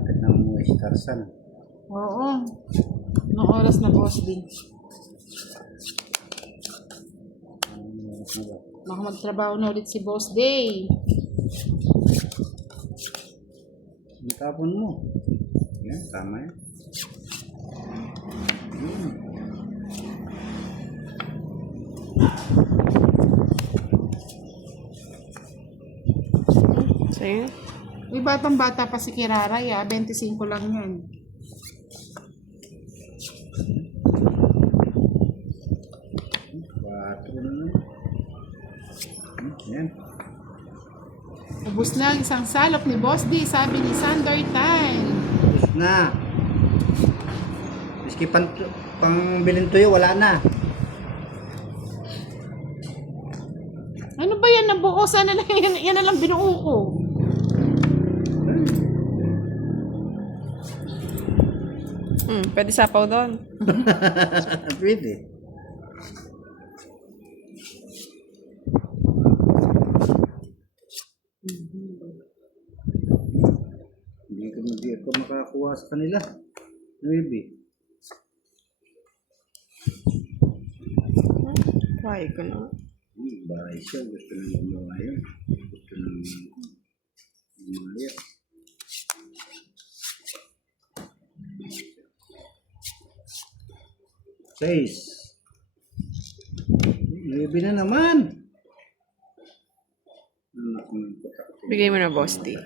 Lapit na umuwi si Tarzan. Oo. Anong oras na, Boss D? Oras na ba? Baka magtrabaho na ulit si Boss Day. Itapon mo. Yan, tama yan. Sa'yo? May batang-bata pa si Kiraray, 25 lang yan. Bato na naman. Yan. Ubus na ang isang salop ni Boss D, sabi ni Sandoy Tan. Tapos na. Miski pang bilin tuyo, wala na. Ano ba yan? Nabuo sana lang yan na lang binuo ko. Pwede sapaw doon. Pwede. Hindi ako makakuha sa kanila. Maybe. Try ko na. Bahay siya. Gusto nang gumawa yun. Gusto nang gumaya. Says. Maybe na naman. Bigay mo na, Boss D.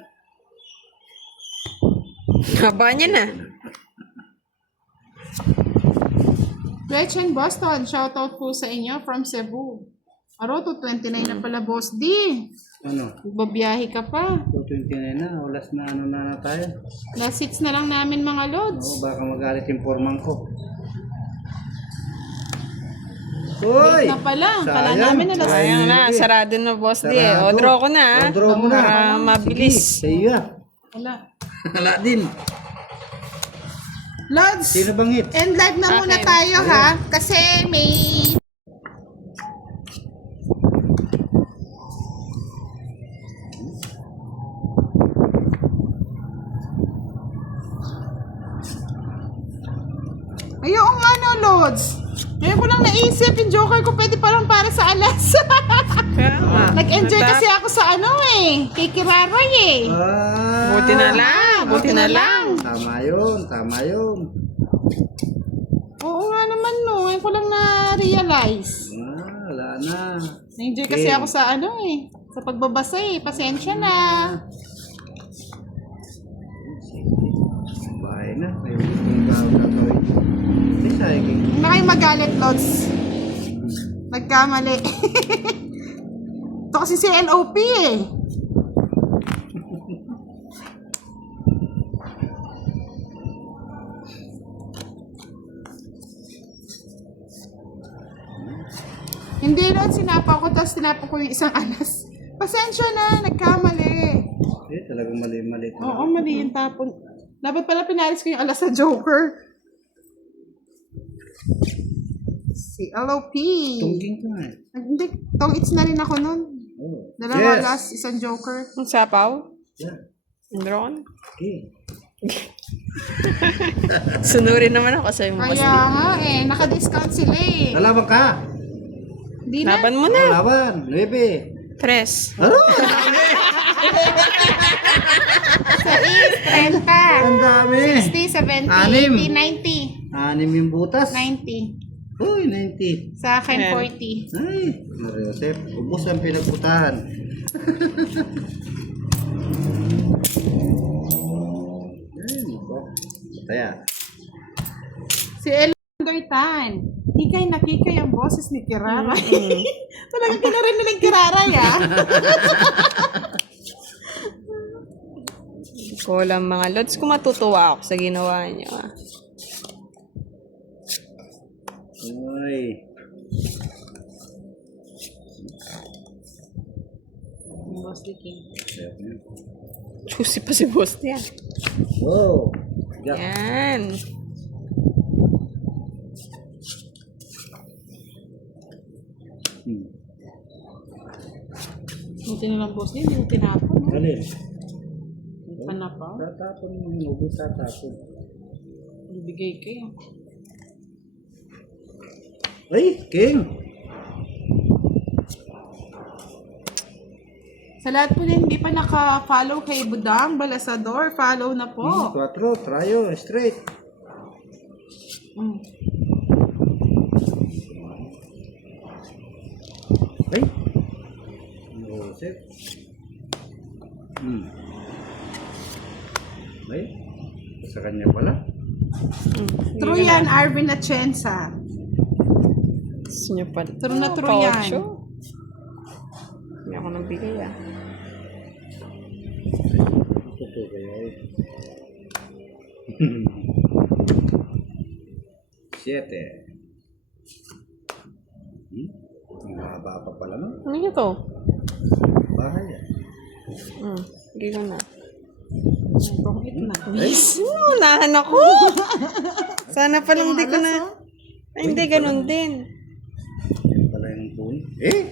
Haba niya na. Gretchen Boston, shoutout po sa inyo from Cebu. Aroto, 29 na pala, Boss D. Ano? Babiyahe ka pa. 229 na. Oras na ano na tayo. Last 6 na lang namin mga lods. Oo, baka magalit yung foreman ko. Hoy! Wait na pala. Kala Sayang. namin na last. Sayang na. Sarado na, Boss D. O, draw ko na. O, draw mo na. Para mabilis. Sige, sa iyo. Wala. Wala din. Lods, Sino bang hit? end live na muna Okay. tayo ha. Kasi may... Ayun nga no, Lods. Ngayon ko lang naisip, yung joker ko pwede palang para sa alas. Kaya nga. Nag-enjoy kasi ako sa ano eh, kay Kiraray eh. Ah, Buti na lang. Buti na lang. Tama yun, tama yun. Oo nga naman no, ngayon ko lang na-realize. Wala na. Na-enjoy kasi ako sa ano eh, sa pagbabasa eh, pasensya na. Bahay na. May gusto tao gagawin. Hindi sayang. Huwag na kayong magalit, Lods. Nagkamali. Ito kasi si LOP eh. Hindi lang, sinapa ko, tapos tinapa ko yung isang alas. Pasensya na, nagkamali. Talagang mali-mali. Oo, mali yung tapon. Dapat pala pinalis ko yung alas sa Joker. Si LOP. Tungking ka nga eh. Hindi, tong-its na rin ako nun. Oh. Dalawa Yes. last, isang Joker. Ang sapaw? Yeah. Draw ko na. Okay. Sunurin naman ako sa'yo, Boss Kaya D. nga eh, naka-discount sila eh. Lalaban ka. Di na. Laban mo na. Lalaban. 9. Tres. Ano? Sa East, 30. Ang dami. 60, 70, Anim. 80, 90. 6 yung butas. 90. Uy, 90. Sa akin, Ayan. 40. Ay, Mario Joseph. Ubus ang pinagputahan. Ay, nako. Kaya. Si Elandoy Tan. Kikay na kikay ang boses ni Kiraray. Talagang kinarin nilang Kiraray ah. Hindi ko alam, mga lods, kung matutuwa ako sa ginawa niyo. Uy. Boss the King. Juicy pa si Boss D. Wow. Yeah. Yan. Buti na lang boss niya, hindi mo tinapon. No? Alin? naman na pa. Tatapon mo yung ubo, tatapon. Ibigay kayo. Ay, King! Sa lahat po na hindi pa naka-follow kay Budang Balasador, follow na po. 4, trayo, straight. Mm. Ay! Joseph. Ay, sa kanya pala. True yan, Arvin Atienza. Gusto niyo pa. True na true yan. Paucho. Hindi ako nang bigay ah. Totoo kaya eh. 7. Ang haba pa pala no? Ano ito? Bahay ah. Hindi ko na. Bakit na? Yes! Unahan ako! Sana palang di ko na. Ay, hindi, ganun din. Yan pala yung phone. Eh!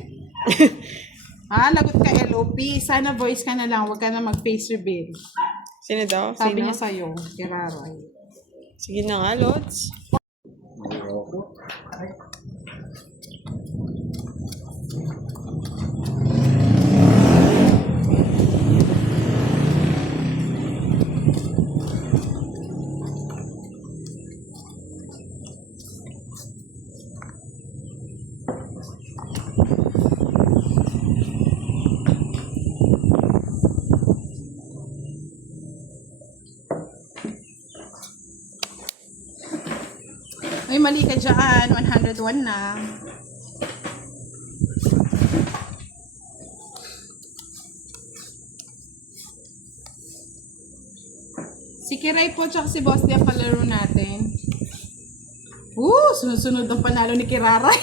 Lagot ka LOP. Sana voice ka na lang. Huwag ka na mag-face reveal. Sino daw? Sabi Sino? niya sa'yo, Kiraray. Sige na nga, Lods. Ayoko. Ay. Ay, mali ka dyan. 101 na. Si Kiray po tsaka si Boss Dia palaro natin. Sunod-sunod ang panalo ni Kiraray.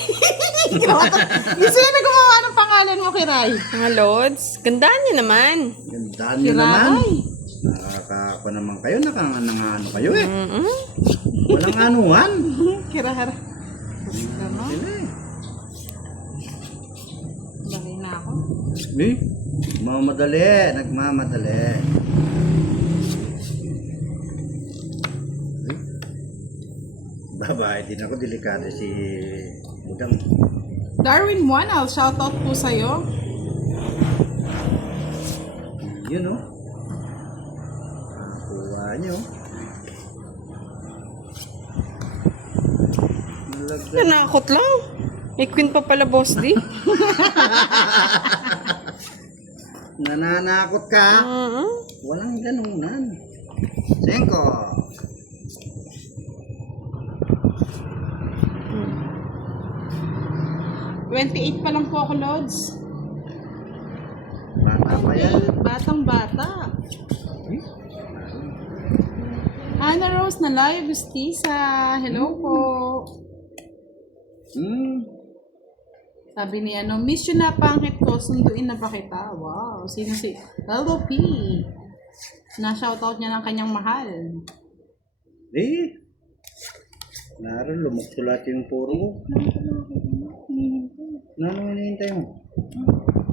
Yung sino na gumawa ng pangalan mo, Kiray? Mga Lods, gandaan niyo naman. Gandaan nyo naman. Kiray. Nakakapa naman kayo. Nakangano kayo eh. Mm-mm. Walang anuhan. Kiraray. Ano? Sila eh. Dali na ako. Eh? Nagmamadali. Nagmamadali. Babae din ako, delikado si Budang. Darwin Muanal, shoutout po sa'yo. Yun o. Kuha nyo. Nanakot lang. May queen pa pala, Boss D. Nananakot ka. Walang ganunan. 5. 28 pa lang po ako, Lods. Bata pa yan. Batang bata. Ana Rose na live, Justiza. Hello po. Sabi ni miss you na pangit ko, sunduin na ba kita? Wow, sino si LOP? Na-shoutout niya ng kanyang mahal. Eh. Naroon, lumuktulat yung puro ko. Ano hinihintay mo?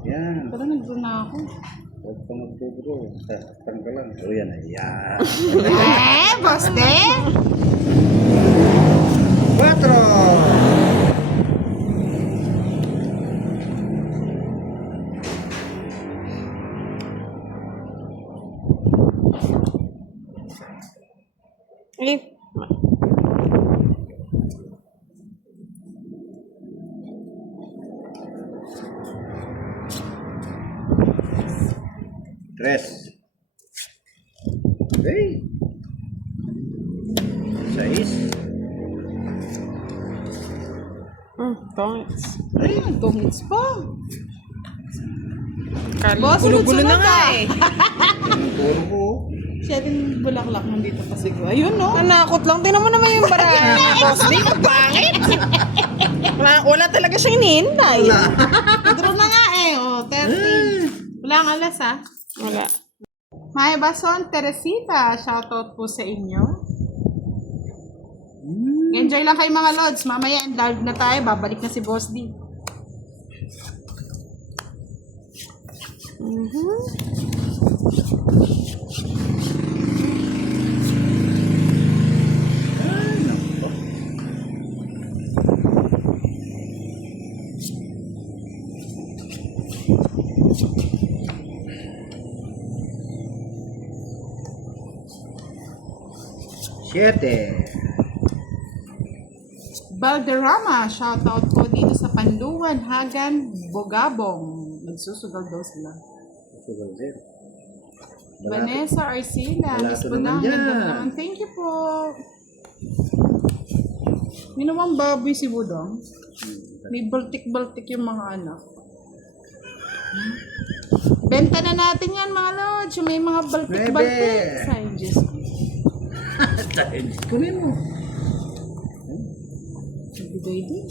Yan. Pero nag-draw na ako. Huwag ka mag-draw. Saktan ka lang. O yan. Ayan. Boss de? 4. Eh, 3. Okay. 6. thanks. Ay, 2 minutes pa. Boss, gulo-gulo na sunod-sunod nga ah. eh. Puro ko. 7 bulaklak nandito pa siguro. Ayun, no? Nanakot lang. Tingnan mo naman yung baraya. Boss D, ang pangit. Wala talaga siyang hinihintay. Draw na nga eh. 30. Wala ang alas ah. Wala. Maya Bason, Teresita, shoutout po sa inyo. Enjoy lang kayo mga Lods. Mamaya, live na tayo. Babalik na si Boss D. 7. Valderrama, shoutout po dito sa Panluan, Hagan, Bogabong. Nagsusugal daw sila. Sugal din. Vanessa Arcila, Wala Miss to Bunang, naman dyan. ganda naman. Thank you po. Minawang baboy si Budong. May baltik-baltik yung mga anak. Benta na natin yan mga lods. Yung may mga baltik-baltik. Bebe. Sayang Diyos ko. Kunin mo. Nabigay din.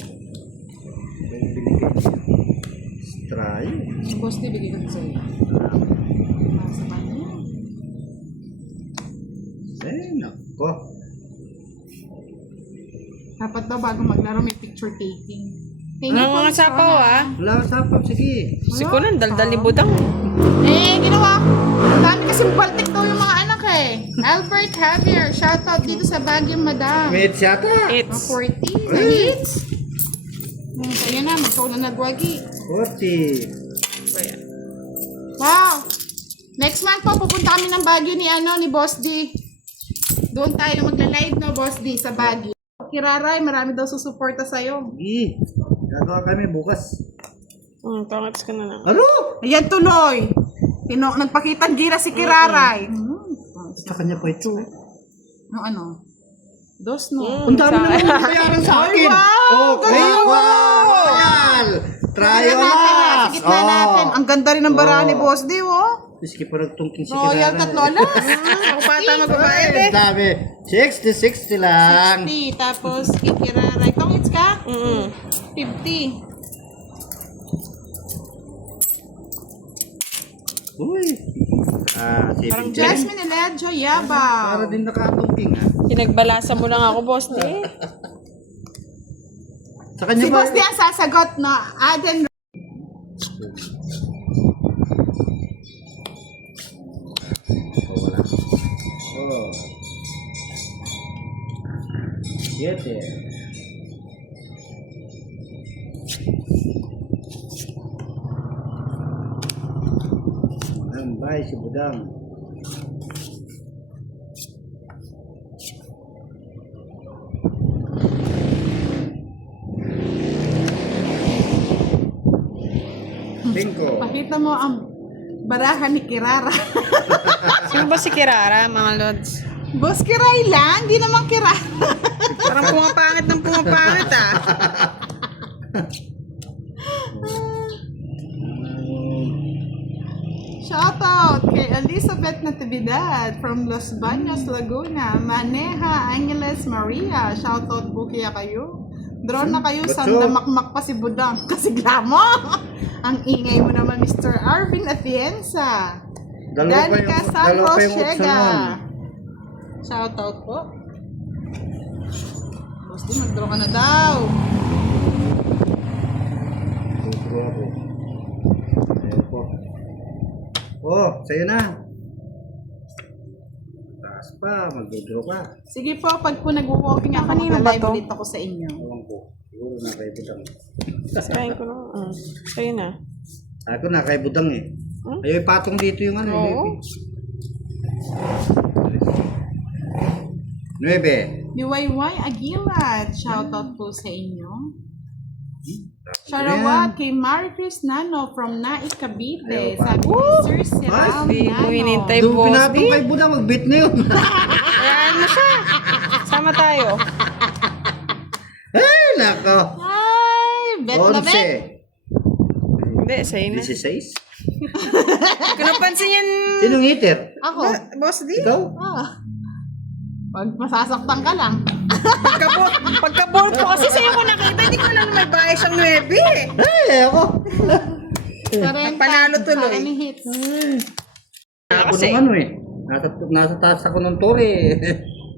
Try. Boss, di bigay ko sa'yo. Nasa kanya. Nako. Dapat daw bago maglaro may picture taking. Thank you Ano po, mga Miss sapaw Rona. ah? Wala ka sapap, sige. Si Kunan, daldal ni Budang. Ginawa ko. Ang dami kasing baltik daw yung mga anak eh. Albert Javier, shoutout dito sa Baguio, Madam. Wait, yata. It's 40 na hits. Sa'yo na, magkaunan na nagwagi. 40. Wow! Next month po, pupunta kami ng Baguio ni Boss D. Doon tayo magla-live no, Boss D, sa Baguio. Kiraray, marami daw susuporta sa'yo. Sige. Gagawa kami bukas. tangats ka na lang. Ano? Ayan tuloy. Nagpakitang gira si Kiraray. Sa kanya po ito. Ano? Dos no. Ang dami na naman bayaran sa akin. wow! Okay, wow! Trial Sa us! gitna natin. Ang ganda rin ng barahan ni Boss D, oh. Miski pa nagtungking si Royal Kirara. tatlo alas. Ako bata magbabayad Ay, eh. sabi, 60 lang. 60. Tapos kay Kiraray. Tongits ka? 50. Uy. Parang 70. Jasmine Eledjo, Yabaw. Para din nakatungking ha. Pinagbalasa mo lang ako, boss. Sa kanya Si ba? Boss D ang sasagot na Aden. Wala. Oh. 7. Mambay si Budang. Cinco. Pakita mo ang barahan ni Kirara. Sino ba si Kirara, mga lods? Boss Kiray lang, di naman Kirara. Parang pumapangit ng pumapangit ah. Shoutout kay Elizabeth Natividad from Los Baños, Laguna. Maneha Angeles Maria. Shoutout po kaya kayo. Drone na kayo sa What's up? damakmak pa si Budang. Kasigla mo. Ang ingay mo naman, Mr. Arvin Atienza. Danica San Rosiega. Shoutout po. Boss din, mag-draw ka na daw. Tuturo ako. Ayun po. Oh, sa'yo na. Taas pa, mag-draw ka. Sige po, pag po nag-walking ako, Kanino ba mag-live to? ulit ako sa inyo. Ewan ko. Siguro na kay Budang. Sirain ko na. Sa'yo na. Ako na kay Budang eh. Ayaw ipatong dito yung ano. Oo. 9. Niwayway Aguilat, shoutout po sa inyo. Shoutout kay Maricris Nano from Naik, Cavite. Sabi ni Sir Siram Di ko Nano. hinintay, Doon boss. pinatong kay Budang, mag-beat na yun. Ayan mo siya. Sama tayo. Ay, nako. Ay, bet na bet. 11. Hindi, sa'yo na. 16. Kung napansin yan, Sinong hitter? Ako. boss di. Ikaw? Pag masasaktan ka lang. Pagka-board ko kasi sa'yo ko nakita, hindi ko alam na may bias ang 9 eh. Ay, ako. Panalo tuloy. Sa akin hits. Ako Kasi- nung ano eh. Nasa taas ako ng tore.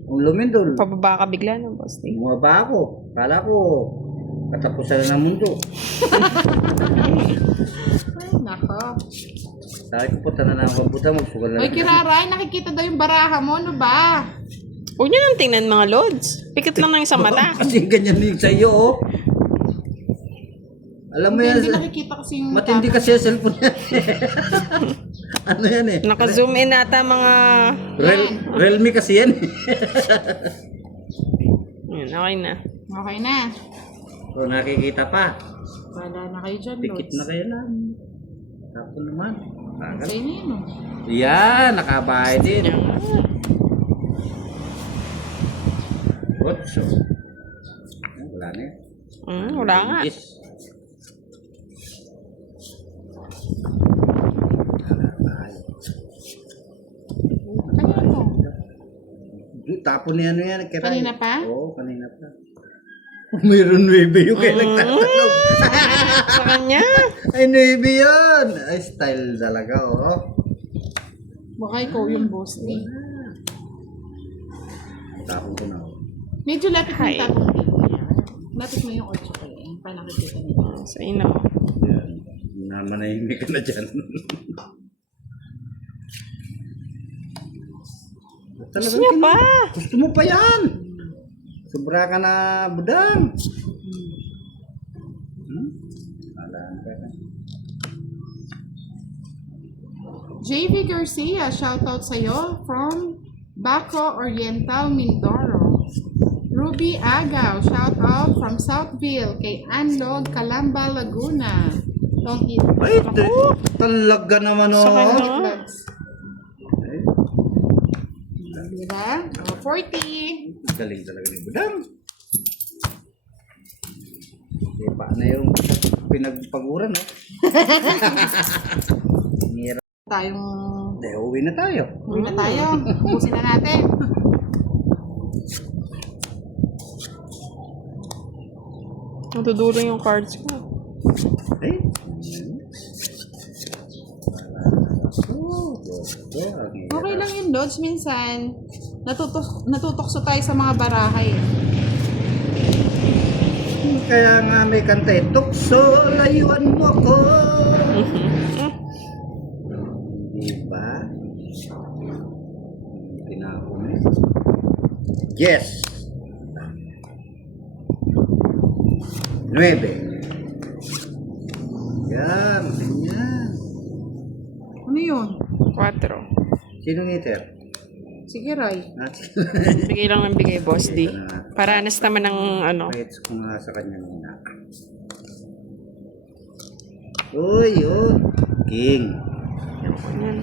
Ang lumindol. Pababa ka bigla ng boss di. Bumaba ako. Kala ko, katapusan na ng mundo. Ay, nako. Sabi ko po, tanan na ako Budang, magsugal na Uy, lang. Kiraray, nakikita daw yung baraha mo. Ano ba? Huwag nyo nang tingnan mga lods. Pikit lang ng isang mata. Kasi ganyan yung sa'yo, oh. Alam mo yan, Hindi nakikita kasi yung matindi kasi yung cellphone yan. Ano yan eh? Naka-zoom in nata mga... Realme kasi yan. Yun, okay na. Okay na. So nakikita pa. Wala na kayo dyan, Pikit Lods. na kayo lang. Tapos naman. Bagal. Sa'yo na yun, oh. Yan, nakabahay din. Otso. Wala na yan. Wala nga. Yes. Kanina to. Tapon niya ano yan. Kiray. Kanina pa? Oo, kanina pa. Mayroon 9 yung kaya nagtatanong. Sa kanya. Ay, 9 yun. Ay, style talaga, oh. Baka ikaw yung boss eh. Tapon ko na, oh. Medyo lapit mo Hi. yung tapong dito. Lapit mo yung 8 kayo. Yung panakikita nito. Sa ino. Yan. Namanahimik ka na dyan. Gusto niya pa. Gusto mo pa yan. Sobra ka na, budang. Alaan ka na. JV Garcia, shoutout sa'yo from Baco Oriental, Mindoro. Ruby Agaw, shoutout from Southville kay Anlog, Calamba, Laguna. Don't eat. Ay, talaga naman, Sa oh. kanya. Lods. Ay, Diba? Oh, 40. galing talaga ni budang. Eh, paano yung pinagpaguran, oh? Mira. Tayong De, uwi na tayo. uwi na tayo. Ubusin na natin. Natudulong yung cards ko. Ay. Okay lang yun, Lods. Minsan, natutokso tayo sa mga barahay. Kaya nga may kanta eh, tukso, layuan mo ako. Diba? Pinako mo. Yes. 9. Yan, ganyan. Ano yun? 4. Sino ngiter? Sige, Ray. Bigay lang ng bigay, Boss D. Para anas naman ng ano. Kahit ko nga sa kanya muna. Uy, yun. King. Yan.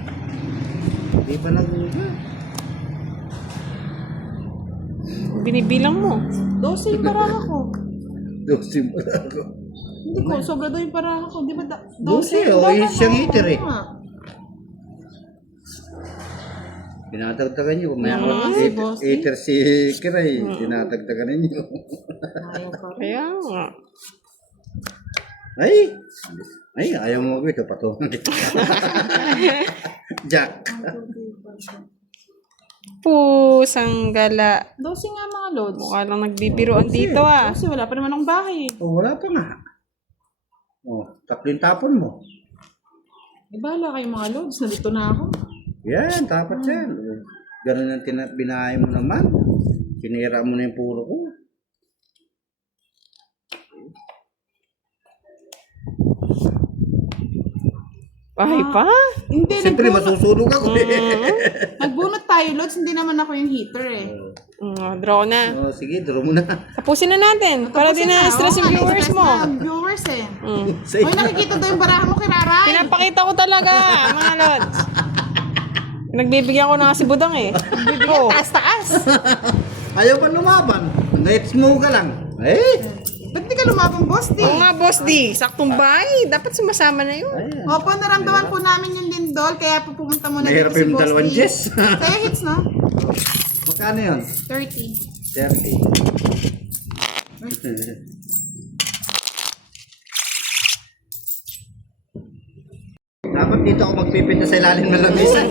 Di ba nag-uga? Binibilang mo. 12 yung baraha ko. 12 mo lang ako. Hindi ko, sobra daw yung baraha ko. Di ba? 12, oh, siyang hitter eh. Dinadagdagan nyo. May si Boss D. hater si Kiray. Dinadagdagan ninyo. Ayaw pa rin. Kaya nga. Ay, ayaw mo mag-ito. Patungan kita. Jack. Pusang gala. 12 nga mga Lods. Mukha lang nagbibiroan dito ah. Kasi wala pa naman akong bahay. Oh, wala pa nga. Oh, taplin tapon mo. Eh, bahala kayo mga Lods. Nandito na ako. Yan, tapat yan. Ganun ang binahay mo naman. Sinira mo na yung puro ko. Bahay pa? Hindi, Siyempre, masusunog ako eh. nagbunot tayo, Lods. Hindi naman ako yung heater eh. Draw na. Oh, sige, draw mo na. Tapusin na natin. Para din na stress yung viewers mo. Viewers eh. Say, Uy, nakikita daw yung baraha mo, Kiraray. Pinapakita ko talaga, mga lods. Nagbibigyan ko na nga si Budang eh. Oh. Taas-taas. ayaw pa lumaban. Let's move ka lang. Ba't di ka lumabang, Boss D? Oo nga, Boss D. Saktong bahay. Dapat sumasama na yun. Ayan. Opo, naramdaman po namin yung lindol, kaya po pumunta muna Mahirap dito si yung Boss dalawang D. Jess. Kaya hits, no? Magkano yun? 30. 30. Dapat dito ako magpipinta sa ilalim ng lamisan.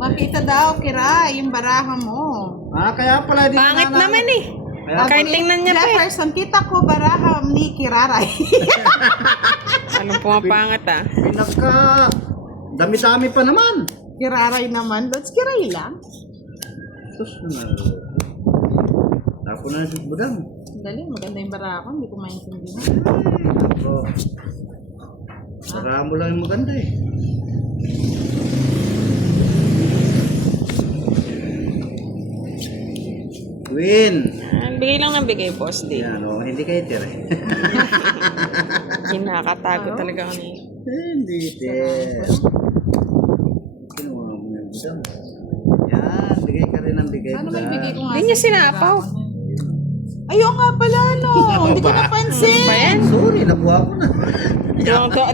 Makita daw, Kiray, yung baraha mo. Kaya pala dito Pangit na naman eh. Kaya Kahit tingnan niya pa eh. Jefferson, kita ko baraha ni Kiraray. Anong pumapangat ah? pinaka dami-dami pa naman. Kiraray naman. Let's Kiray lang. Sus na. Tapos na si Budang. Dali, maganda yung baraha ko. Hindi ko maintindihan. Ay, nako. Sara mo lang yung maganda eh. Queen! Bigay lang ng bigay, boss. Di. Yan o, hindi kayo tira eh. Kinakatago talaga kami. Hindi tira. Kinuha mo yung budang. Yan, bigay ka rin ng bigay Ano may bigay ko nga? Hindi niya sinapaw. Ayun nga pala, no. Hindi ko napansin. Ba yan? Sorry, nakuha ko na.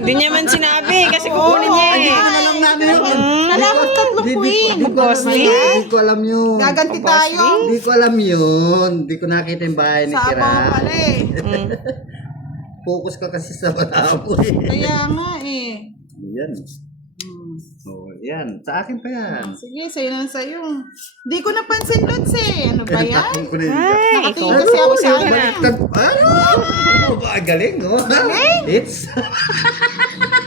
Di niya man sinabi kasi kukunin niya eh. Hindi ko alam na ano yun. Kailangan tatlong queen. Hindi ko alam yun. Gaganti tayo. Hindi ko alam yun. Hindi ko nakita yung bahay ni Sa Kira. abang pala eh. Focus ka kasi sa bata mo eh. Kaya nga eh. Yan. Oh, yan. Sa akin pa yan. Sige, sa'yo na sa'yo. Hindi ko napansin, Lods eh. Ano ba yan? Tapon ko na yun. Ay, Nakatingin kasi ako sa ano. Baliktad. Ano? Galing, no? Hits.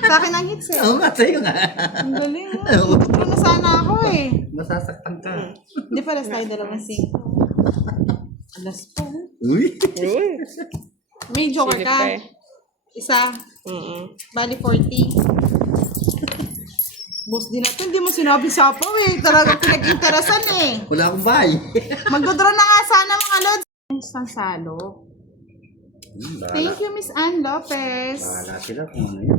Sa akin ang hits eh. Oo nga, sa'yo nga. Ang galing oh. Pero na sana ako eh. Masasaktan ka. Hindi pala tayo dalawang sing. Alas po. Uy. May joker Silip ka. ka eh. Isa. Bali 40. Boss din natin, hindi mo sinabi sapaw eh. Talagang pinag-interasan eh. Wala akong bahay. Magdodraw na nga sana mga Lods. Isang salo. Thank you, Miss Ann Lopez. Bahala sila kung ano yun.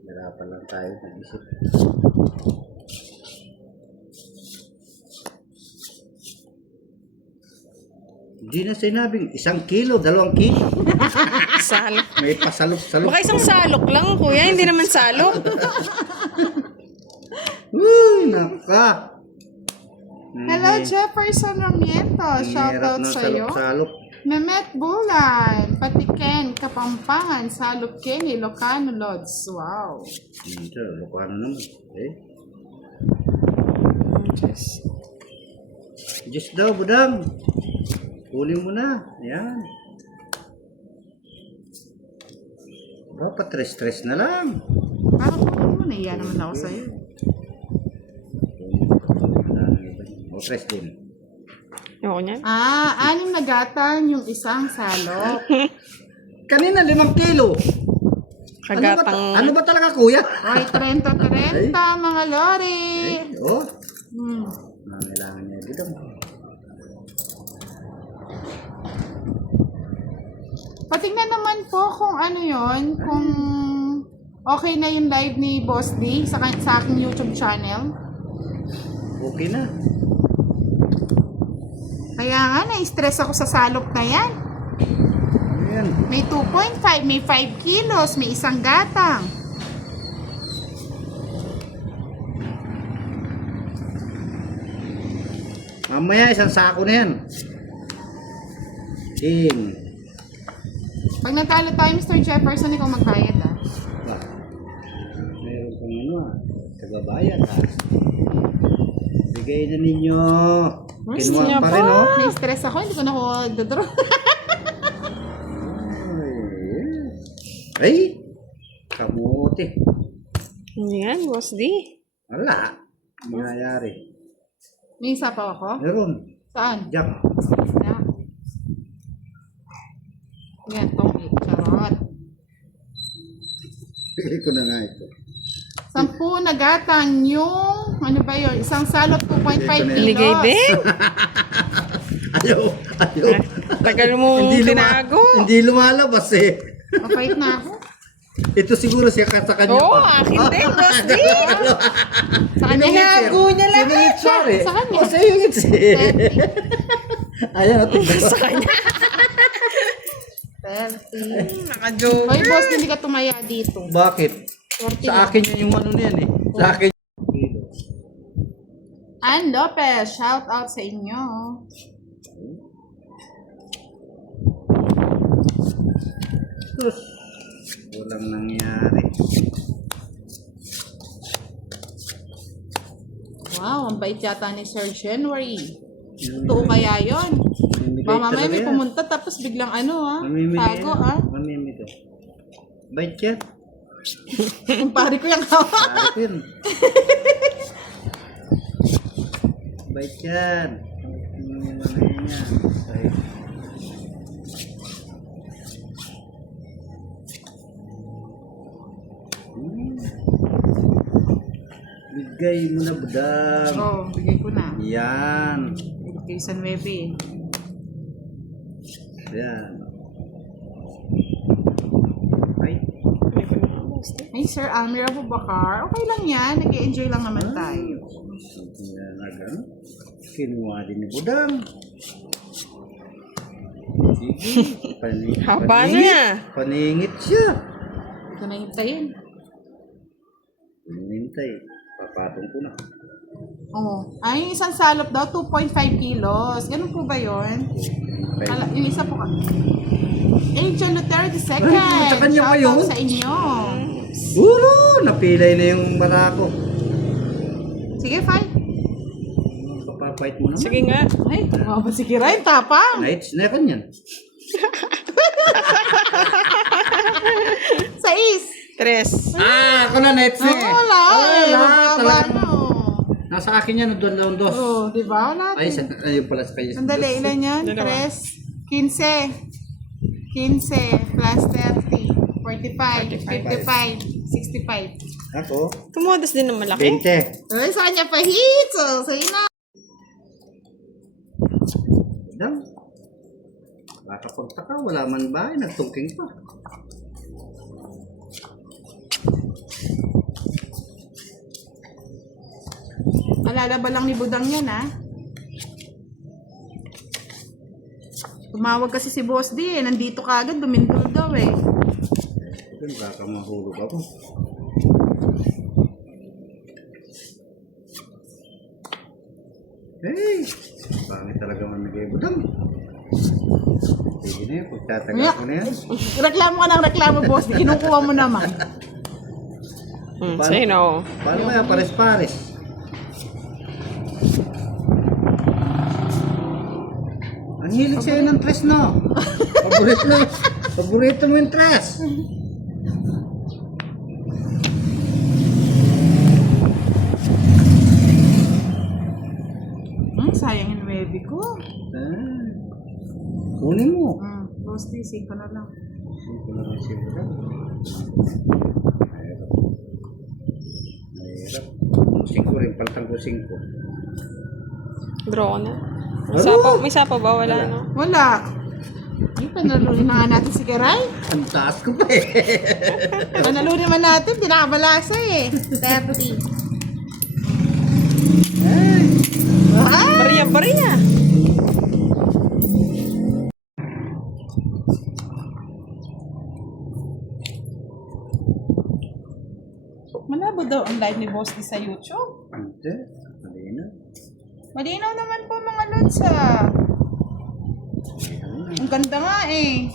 Hirapan lang tayo mag-isip. Hindi na sinabing 1 kilo, 2 kilo. Salok. May pasalok-salok. Baka isang salok lang, kuya. Hindi naman salok. Uy, naka. Hello, Jefferson Ramiento. Shoutout Hirap ng sa'yo. salok-salok. Mehmet Bulan, Patiken, Kapampangan, Saluk Kenny, Ilocano Lods. Wow. Ito, Lucano naman. Okay. Diyos daw, budang. Kunin mo na. Ayan. Dapat stress na lang. Parang mo, naiya naman ako sa'yo. O, stress din. Ako niyan. 6 na gatan yung isang salok. Kanina, 5 kilo. Kagatang... Ano ba talaga, kuya? Ay, 30-30 mga lori. Oh, Hmm. kailangan niya dito. Patingnan naman po kung ano yon, kung okay na yung live ni Boss D sa aking YouTube channel. Okay na. Kaya nga, na-stress ako sa salok na yan. Ayan. May 2.5, may 5 kilos, may isang gatang. Mamaya, isang sako na yan. Ding. Pag natalo tayo, Mr. Jefferson, ikaw magbayad ah. Ba? Meron kang ano kababayan ha. Bigay na ninyo. Gusto Kinuha niya pa rin pa. oh. Na-stress ako, hindi ko na ako dodraw. Ay! Kamuti. Yan, boss D. Wala. Nangyayari. May isa pa ako? Meron. Saan? Jack. Yan. Yan, tong charot. Pili ko na nga ito. 10 na gatang yung, ano ba yun? Isang salot 2.5 kilos. Binigay din. Ayaw. Ayaw. Tagal mong tinago. Hindi lumalabas eh. Mapait na ako. Ito siguro siya sa kanya Oo, pa. akin din, boss D. Sa kanya Tinago niya lang. Sorry. Sa kanya. O, sa'yo yun siya. Ayan, o, tingnan ko. Sa kanya. 30. Naka-joke. Hoy, boss, hindi ka tumaya dito. Bakit? 40 Sa akin yun yung ano na yan eh. Sa akin. Ann Lopez, shout out sa inyo. Sus. Walang nangyari. Wow, ang bait yata ni Sir January. Totoo kaya yun? Baka mamaya may pumunta tapos biglang ano tago Mamimigay. Bait yan. Kumpare ko yung hawak. Pare ko yun. Bait yan. Yung mga yan. Bait. Bigay mo na, budang. Oh, bigay ko na. Yan. Bigay sa 9. Yan. Ay. Ay, Sir Amir Abubakar. Okay lang yan. Nag-enjoy lang naman tayo. Yan na gano'n. Kinuha din ni budang. Sige. Haba na. Paningit siya. Ito na hintayin. Hinintay. Papatong ko na. Oh. Ay, yung isang salop daw, 2.5 kilos. Ganun po ba yun? Yung isa po ka. Angel Lutero II. Ay, sa kanya ba yun? Shoutout sa inyo. Uro! Napilay na yung barako. Sige, fight. Papapait mo naman. Sige nga. Ay, tumaba si Kiray. Tapang. Nights na yan yan. 6. 3. Ako na nights Oh, wala. Eh, mababa talagang- no. Nasa akin yan, doon lang dos. Oh, di ba? Wala. Ay, ayun pala sa kayo. Sandali, ilan yan? Dalawa. 3. 15. 15 plus 30. 45. 55. 65. Ako, Tumodos din ng malaki. 20. Ay, sa kanya pa hit. So, sa'yo na. Dang. Nakapagtaka, wala man ba? Nagtungking pa. Malalaba lang ni Budang yan, ha? Tumawag kasi si Boss D, eh. Nandito ka agad, dumindol daw, eh. Doon, baka mahulog ako. Hey! Pangit talaga man nag-ibudang. Sige na yun, pagtatagal ko na yan. Reklamo ka ng reklamo, Boss D. Kinukuha mo naman. Sino? Paano kaya pares-pares? Ang hilig sa'yo ng tres, no? Paborito mo yung tres. Sayang yung 9 ko. Kunin mo. Boss D, 5 na lang. Ito na lang siya. Mahirap. Mahirap. 5 rin, palitan ko 5. Draw na. May sapa ba? Wala, no? Wala. Ay, panalunin na nga natin si Kiray. Ang taas ko pa eh. Panalunin man natin, pinakabalasa eh. 30. Bariya. Malabo daw ang live ni Boss D sa YouTube. Hindi. Malina. Malinaw naman po mga lods ah. Ang ganda nga eh.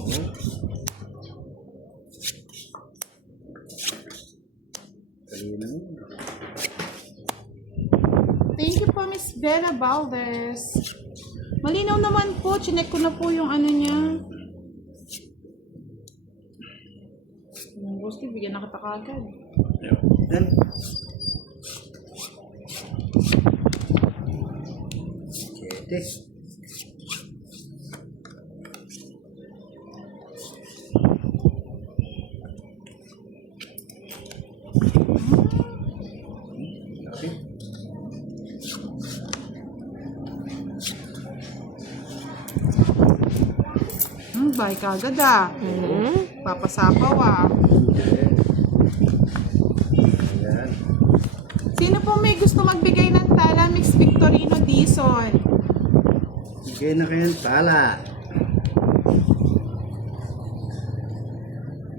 Malina mo. Thank you po Miss Bella Valdez. Malinaw naman po. Chinek ko na po yung ano niya. Yung Boss D, bigyan na kita kagad. Yan. Siyete. Laki. Bye kagad ah. Papasapaw ah. Yan. Sino po may gusto magbigay ng tala Mix Victorino Dizon? Bigay na kayo ng tala.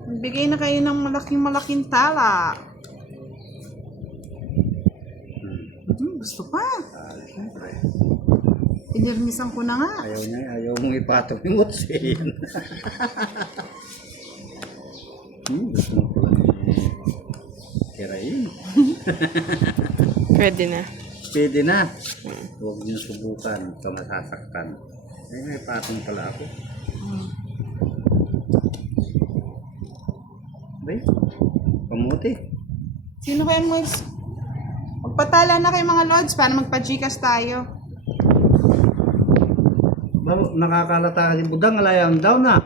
Magbigay na kayo ng malaking tala. Gusto pa. Siyempre. Inirmisan ko na nga. Ayaw mong ipatong yung utsi. Gusto mo pala ni Kirain. Pwede na. Pwede na. Huwag niyo subukan. Ito masasaktan. Ay, may patong pala ako. Bay, pamuti. Sino kaya mo? Magpatala na kayo mga lods para magpa-Gcash tayo. Nakakalata kasi budang alayang daw na.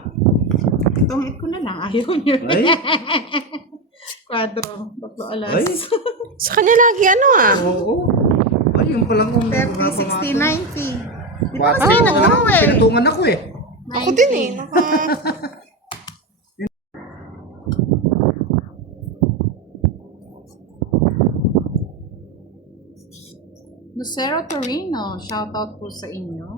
Itong hit ko na lang. Ayaw nyo. Ay, Quadro. 3 alas. Ay, Sa kanya lagi ano ah. oo. Ay, yung palang 30, 60, 90. Di ba Pati, kasi nag-grow eh. pinatungan ako eh. Ako din eh. Lucero Torino, shoutout po sa inyo.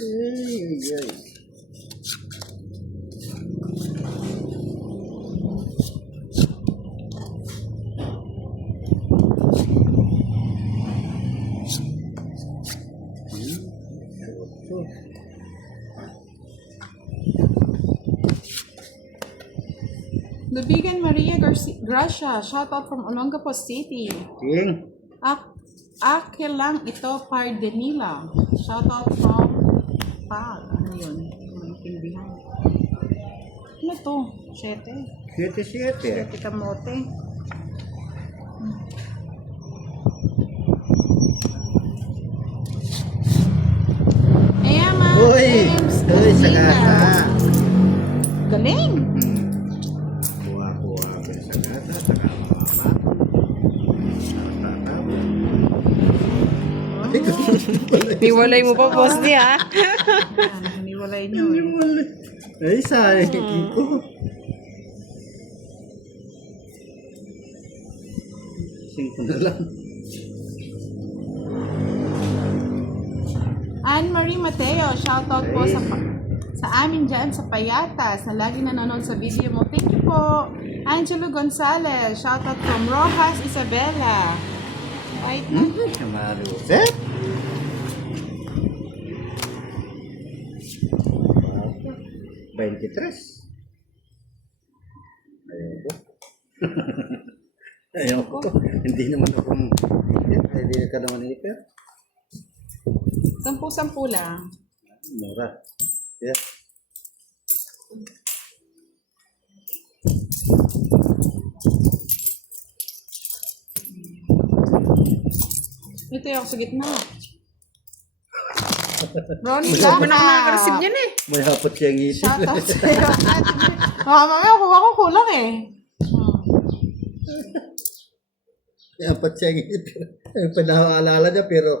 Ay, ay. Lubigan Maria Gracia, shoutout from Olongapo City. Ting. Ake lang ito, Pardenila. Shoutout from Pag. Ano yun? Maintindihan. Ano to? 7. 7-7. 7 kamote. Ayama. Uy! Uy, sagata. Galing. Kuha-kuha ako sa sagata. Saka mama. Iwalay mo pa, boss di ha. Hiniwalay nyo eh. Ay, sayang ko. Singko na lang. Anne-Marie Mateo, shoutout po sa amin dyan sa Payatas na lagi nanonood sa video mo. Thank you po. Angelo Gonzalez, shoutout from Rojas, Isabela. Right na. Kamaruset. 23. Ayoko. Ayoko. Hindi naman ako. Hindi ka naman ipir. 10 lang. Mura. Yeah. Ito yung sa gitna. Ronnie Huwag mo na ako Lana. nakaka-receive niyan eh. May hapot siyang isip. Shoutout sa'yo. Mamaya kuha ko kulang eh. May hapot siyang isip. Pinaalala niya pero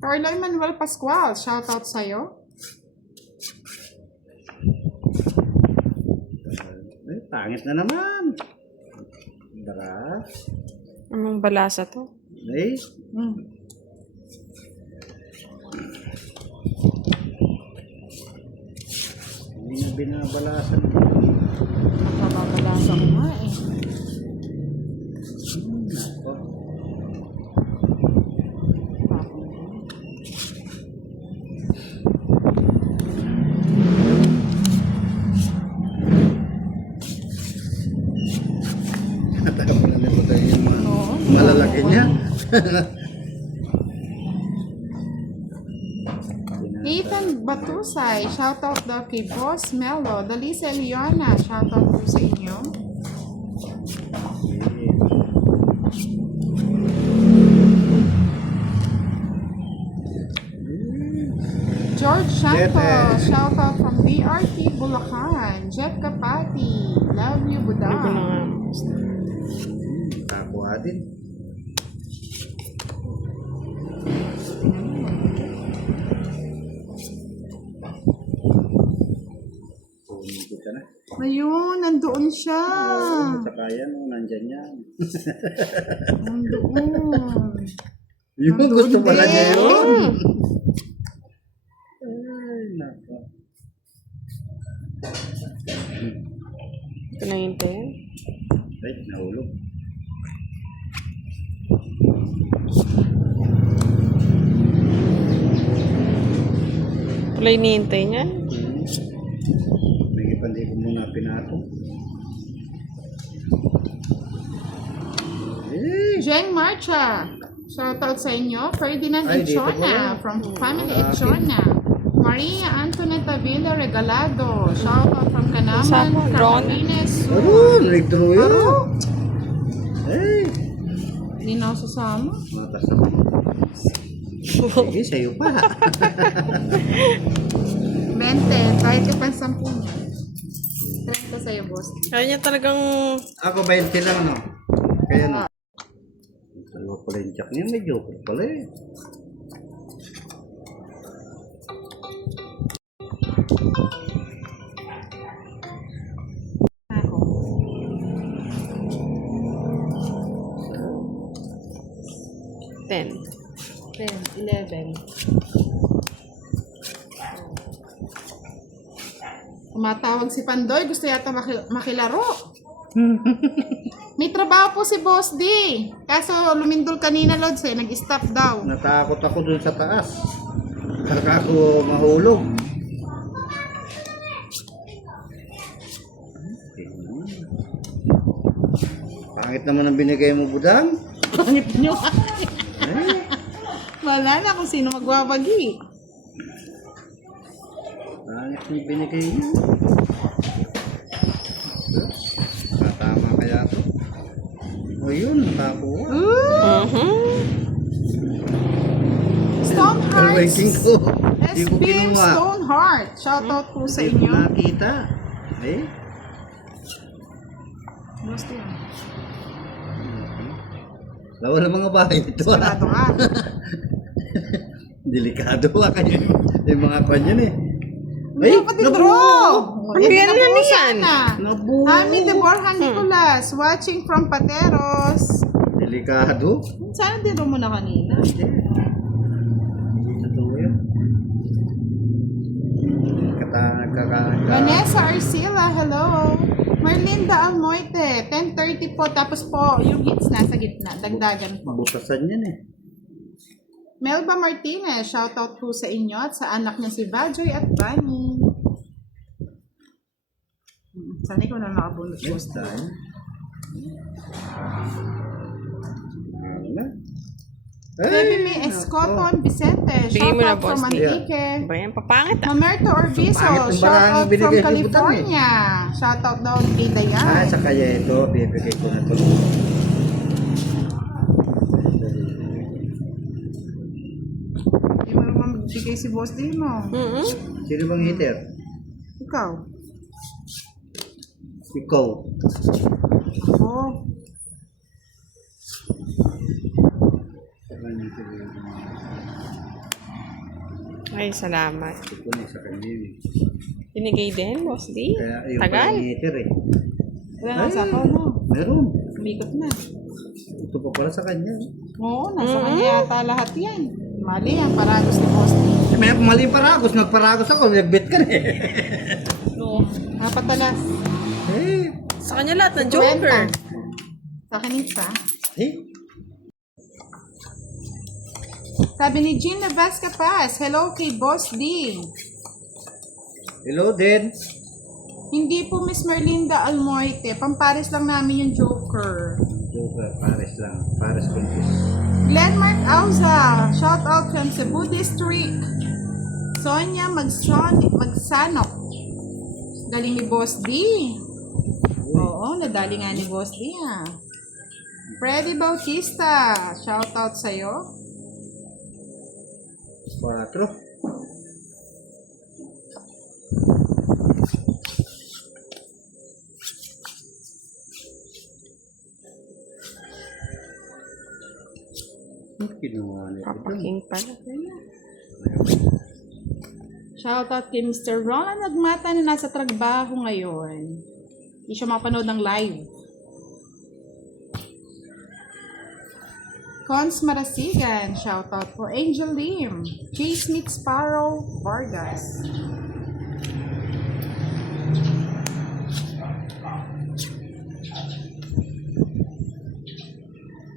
Carlo Manuel Pascual, shoutout sa'yo. ay, pangit na naman. Dara. Anong balasa to? Ay, hindi na binabalasan. Napapabalasa ko nga eh. Nako. Natapos na nito tayo yung mga Oo. malalaki niya. Ethan Batusay, shoutout daw kay Boss Melo. Dalisa Eliana, shoutout po sa inyo. George Santos, shoutout from BRT Bulacan. Jeff Kapati, love you, Hindi ko na Buda. nga. Kakuha din. Kunin kita na. Ayun, nandoon siya. Saka yan, nandyan yan. Nandoon. Yung gusto pala niya yun. Mm. Ay, nako. Ito na yun, te. Ay, nahulog. Tuloy nihintay niyan. May ipandi ko muna pinato. Eh, Jen Marcha, Shoutout sa inyo, Ferdinand Ay, dito po Echona yan. from Family Ah, Echona. Maria Antoneta Villa Regalado. Shoutout from Kanaman, Sama, Ron. Camarines Sur. Aron, nag-draw yan. Eh, Hindi na ako sasama. matas naman. Sige, sa'yo pa. 20, kahit yung 10 niya. 30 sa'yo, boss. Kaya niya talagang... Ako 20 lang, no? Kaya no? Dalawa pala yung jack niya, may joker pala eh. Ako. 10. 10, 11. Tumatawag si Pandoy, gusto yata makilaro. May trabaho po si Boss D. Kaso lumindol kanina, Lods, nag-stop daw. Natakot ako dun sa taas. Baka ako mahulog. Pangit naman ang binigay mo, Budang. Pangit nyo. Eh, Wala na kung sino magwawagi. pangit yung binigay mo. Tama kaya to. O yun, nakakuha. Stone Hearts. Ranking ko. Di ko SBM kinuha. Stone Heart. Shoutout po sa Hindi ko inyo. nakita. Eh, Boss D. lawa ng mga bahay ito. Sigurado ka. Delikado ka kayo. Yung mga kanyan eh. Hindi pa din draw. Yan na yan. Nabuo. Ami de Borja Nicolas, watching from Pateros. Delikado. Sana din mo na kanina. Totoo yan. Nagkakaroon. Vanessa Arcila, hello. Merlinda Almoite, 10:30 po. Tapos po, yung hits nasa gitna. Dagdagan po. Butasan yan eh. Melba Martinez, shoutout po sa inyo at sa anak niya si Vajoy at Bunny. Sana ko na nakabunod po. Next time. Ano? Baby May Escoton Vicente, Bigay mo na, shoutout from boss. Antique. Ba yan? Papangit ah. Mamerto Orbizo, Pangit yung barang shoutout from binigay ni Budang California. Shoutout daw kay Dayan. Sa kaya ito, bibigay ko na ito. Hindi mo naman magbigay si Boss D mo. Sino bang hitter? Ikaw. Ikaw. Ako. Ay, salamat. Ito na sa kanya yun eh. Binigay din, Boss D. Kaya yung Tagal. parang hitter eh. Wala na sa ako, no? Meron. Umikot na. Ito pa pala sa kanya. Oo, nasa kanya yata lahat yan. Mali yan, paragos ni Boss D. May mali paragos. Nagparagos ako. Nagbit ka na eh. No. Napatalas. Eh. Sa kanya lahat ng Joker. Sa akin isa. Eh. Sabi ni Jean Navas Capaz, hello kay Boss D. Hello, Den. Hindi po Miss Merlinda Almoite, pampares lang namin yung Joker. Joker, Paris lang. Paris Conquist. Glenmark Auza, shout out from Cebu District. Sonia Magsanok. Galing ni Boss D. Oo, nadali nga ni Boss D ha. Freddy Bautista, shout out sa'yo. 4. Kinuha nito. Papaking pala. Shout out kay Mr. Ronald Nagmata na nasa trabaho ngayon. Hindi siya mapanood ng live. Cons Marasigan, shout out po. Angel Lim, J. Smith Sparrow, Vargas.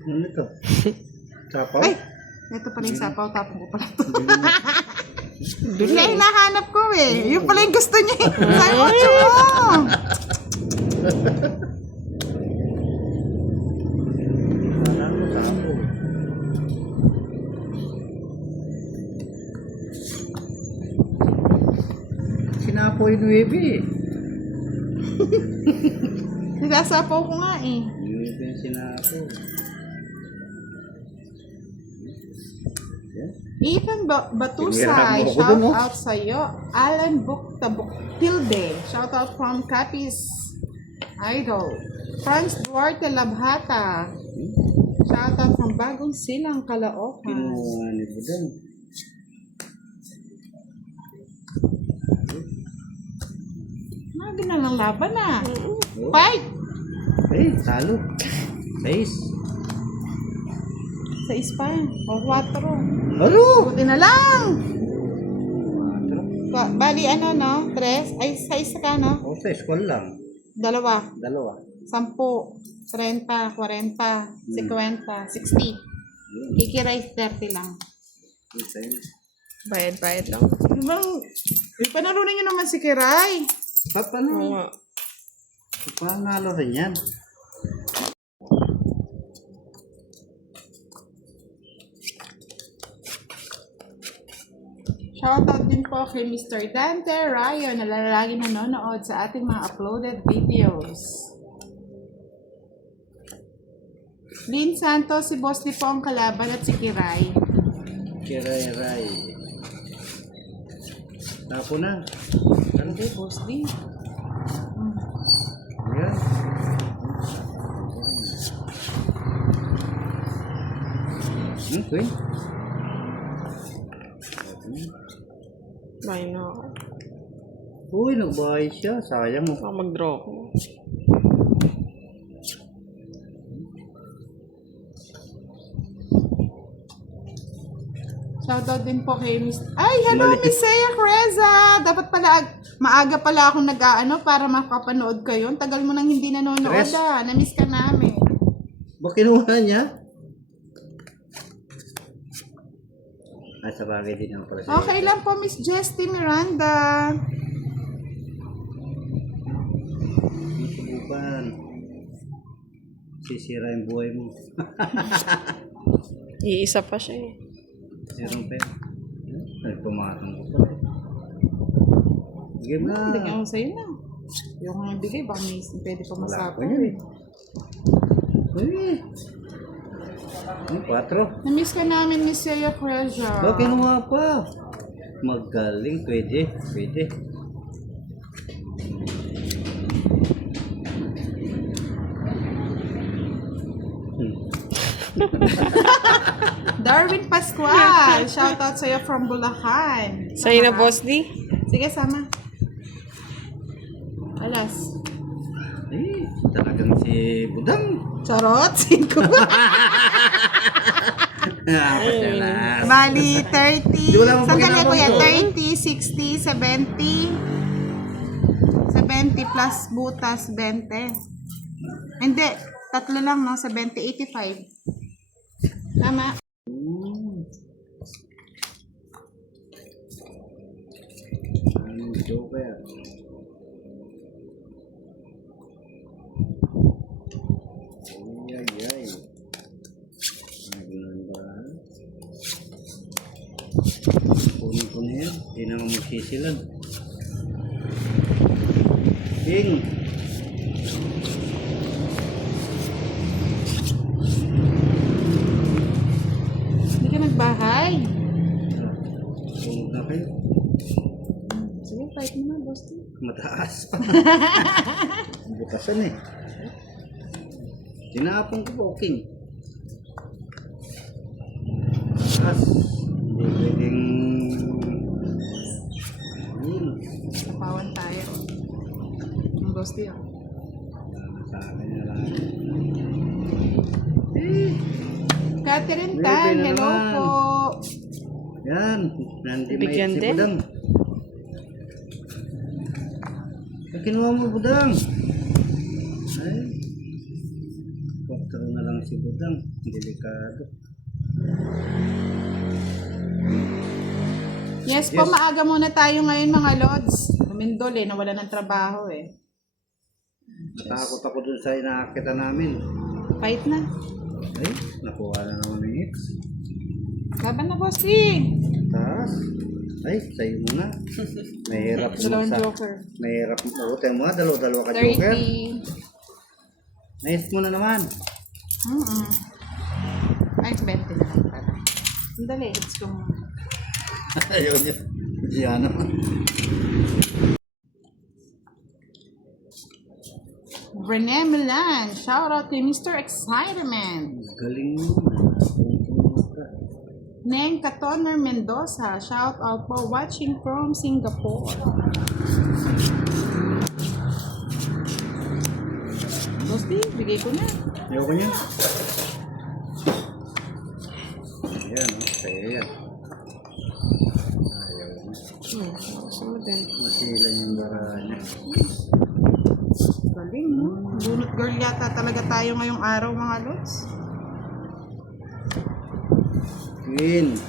Ano ito? Sapaw? Ay! Ito pala yung sapaw, tapong ko pala ito. Hindi na hinahanap ko eh. Yung pala yung gusto niya eh. Sabi mo, mo! Wala ko sapaw. po yung 9. Nagsasapaw ko nga eh. 9 yung sinapo. Yan. Ethan Batusay, Tinira mo ako shout dun, oh. out sa'yo. Alan Tilde, shout out from Capiz Idol. Franz Duarte Labhata, shout out from Bagong Silang, Caloocan. Kinuha ni Budang. Nagin na lang laban na. Oh. Fight! Talo. 6. Sa Ispan, o 4. Ano? Buti na lang! 4. Bali ano no? 3? Ay, sa isa ka no? O, 6 ko lang. 2. 2. 10, 30, 40, 50, 60. Kikiray 30 lang. Isa yun. Bayad lang. Ano bang, panalunan nyo naman si Kiray. Oo Paano? nga. Panalo rin yan. Shoutout din po kay Mr. Dante Ryan na lagi nanonood sa ating mga uploaded videos. Lynn Santos, si Boss Lee po ang kalaban at si Kiray. Kiray-ray. Tapo na. Ano? Hindi, Boss Lee. Yan. Queen? Bahay na ako. Uy, nagbahay siya. Sayang mo. Baka mag-draw ko. Shoutout din po kay Miss... Ay, hello, Mali. Miss Seya Creza! Dapat pala, maaga pala akong nag-ano para makapanood kayo. Ang tagal mo nang hindi nanonood Tres. Na-miss ka namin. Ba kinuha niya? Ay, sa bagay din ang pala siya. Okay lang po, Miss Jesty Miranda. Masubukan. Sisira yung buhay mo. Iisa pa siya eh. Sirang pera. Nagpumatang ko pa. Game na. Bigyan ko sa'yo na. Yung nga bigay, baka may pwede pa Wala masapo. ko yan. Uy. Ano, 4? Na-miss ka namin, Miss Seya Creza. Ba, kinuha pa. Magaling. Pwede. Pwede. Darwin Pascual, shoutout sa'yo from Bulacan. Sa'yo na, Boss D? Sige, sama. Alas. Eh, talagang si Budang. Charot, 5. Pasyalan. Bali, 30. Di wala mo Sandali pakinabang kuya, ko. 30, 60, 70. 70 plus butas, 20. Hindi, tatlo lang, no? 70, 85. Tama. Anong joke kaya? Ay, ay. Nagnandahan. Kunin ko na yan. Hindi naman magsisilan. King! Hindi ka nagbahay. Tulog na kayo. Sige, fight mo na, boss. Mataas pa. Butasan eh. Tinapon ko po, King. Mataas. Hindi pwedeng... Yun. Kapawan tayo. Ang boss niya. Sa akin na lang. Eh! Catherine Baby Tan, na hello naman. po. Yan. Nandi may Bigyan si din. Budang. Kinuha mo, Budang. Ay. 4 na lang si Budang. Delikado. Yes po, Yes. maaga muna tayo ngayon mga lods. Kumindol eh, nawala ng trabaho eh. Natakot ako dun sa inaakita namin. Fight na. Ay, nakuha na naman ng hits. Laban na, bossing. Taas. Ay, sa'yo muna. Mahirap mo Dalawang sa... joker. Mahirap mo. Tayo mo, dalawa ka joker. 30. Nice mo na naman. Ay, 20 na lang pala. Sandali, hits ko muna. Ayaw niya. Diyan naman. Rene Milan, shout out to Mr. Excitement. Galing mo. Neng Katoner Mendoza, shout out po watching from Singapore. Bosti, bigay ko na. Ayaw ko niya. Ayan, sa'yo yan. Ayaw niya. Sunod eh. Masila yung bara niya. Galing, no? Bunot girl yata talaga tayo ngayong araw, mga lods. Queen.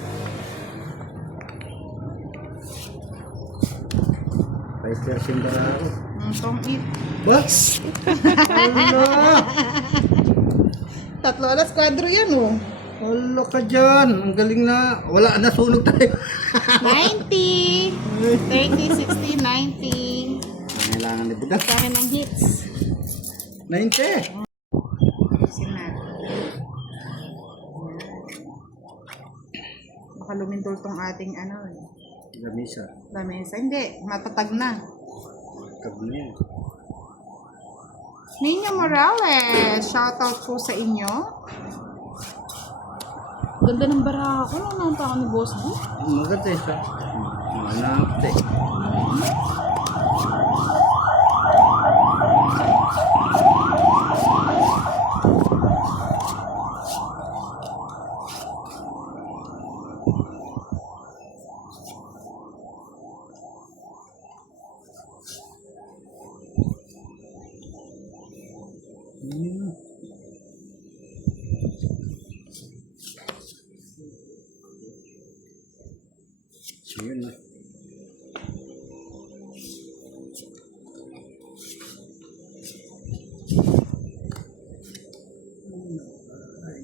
5% bara ako. Tong it. Box! Hala! 3 alas kwadro yan, oh. Hala ka dyan. Ang galing na. Wala na, sunog tayo. 90! 30, 60, 90. Kailangan ni Budak. Kaya ng hits. 90. Sinat. Baka lumindol tong ating ano eh. Lamisa. Lamesa. Hindi, matatag na. Tag na yan. Nino Morales, shoutout po sa inyo. Ganda ng bara ko. Ano nanta ako ni Boss D? Maganda siya. Manap eh. Yun na.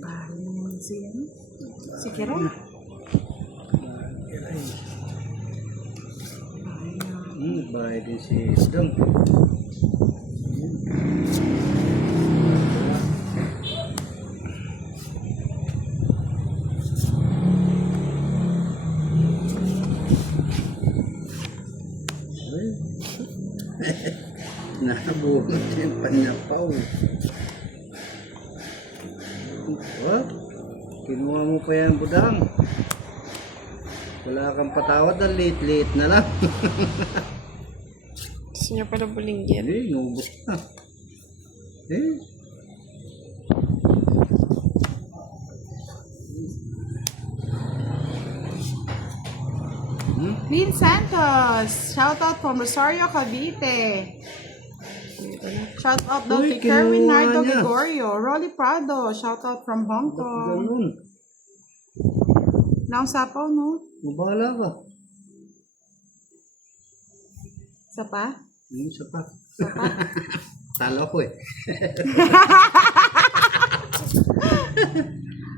Bahal naman siya. Si Kira. Bahay din si Dong. Nabunot yung panyapaw. What? Kinuha mo pa yan, Budang. Wala kang patawad, ang late-late na lang. Gusto niya pala bulinggyan. Eh, nubos na. Eh. Lynn Santos, shoutout from Rosario, Cavite. Shoutout daw Uy, kay Kerwin kinuha Nardo niya. Gregorio. Rolly Prado, shoutout from Hong Kong. Ganun. Lang sapaw, no? Mabahala ka. Isa pa? Isa pa. Talo ko eh.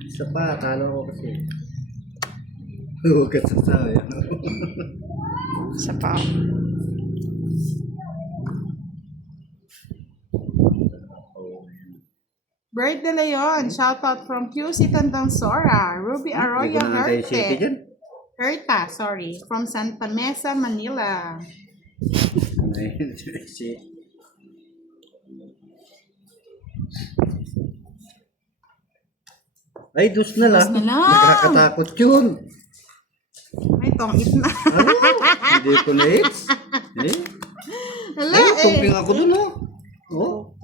Isa pa, talo ko kasi. Huwag ka sasabi. Sa pa. Bird De Leon, shoutout from QC Tandang Sora. Ruby Arroyo City dyan. Herta, sorry. From Santa Mesa, Manila. Ayun, si... Ay, dos na lang. Dos na lang. Nakakatakot yun. Ay, tongit na. Ano? Hindi ko na hits. Eh? Hala, Ay, eh. tumping ako dun, oh. Oh,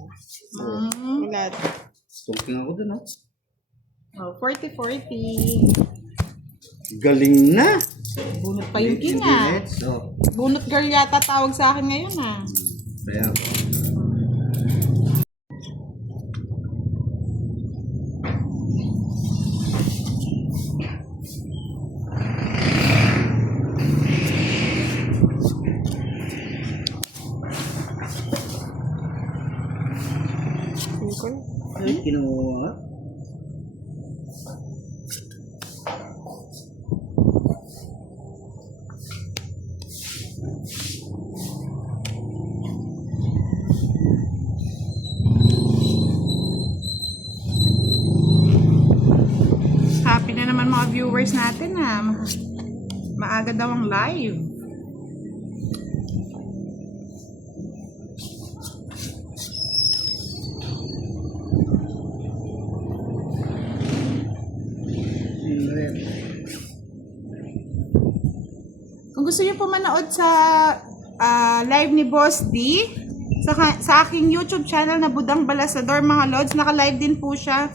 Wala. tumping ako dun, oh. Oh, 40-40. Galing na. Bunot pa yung Hindi kinga. hits, oh. Bunot girl yata tawag sa akin ngayon, ah. Kaya, ay, kinuha. mga viewers natin maaga daw ang live. Kung gusto niyo po manood sa live ni Boss D, sa aking YouTube channel na Budang Balasador, mga Lods, naka-live din po siya.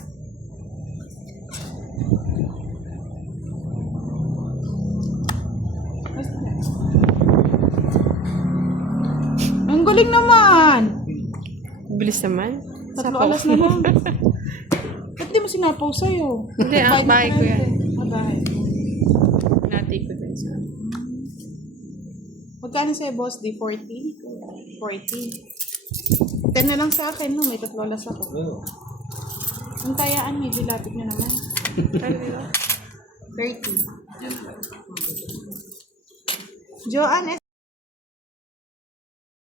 Ang galing naman! Bilis naman. Tatlo alas na lang. Ba't di mo sinapaw sa'yo? Hindi, ang bahay ko yan. Bahay. Nati ko din sa... Magkano sa'yo, Boss D? 40? 40. 10 na lang sa akin, no? May tatlo alas ako. Ang tayaan, medyo lapit na naman. 30. Joanne